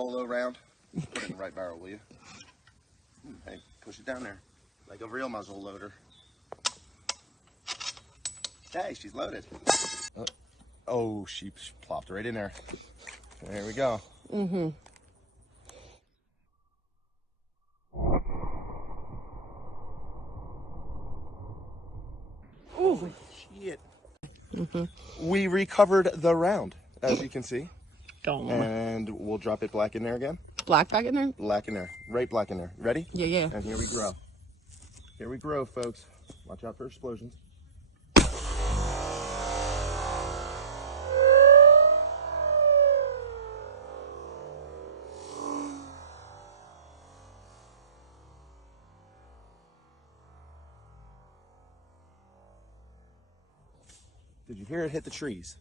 bolo round. Put it in the right barrel, will you? Hey, push it down there like a real muzzle loader. Hey, she's loaded. Oh, she plopped right in there. There we go. Mm-hmm. Holy shit. Mm-hmm. We recovered the round, as you can see. Don't. And we'll drop it black in there again. Black back in there? Black in there. Right black in there. Ready? Yeah, yeah. And here we grow. Here we grow, folks. Watch out for explosions. Did you hear it hit the trees?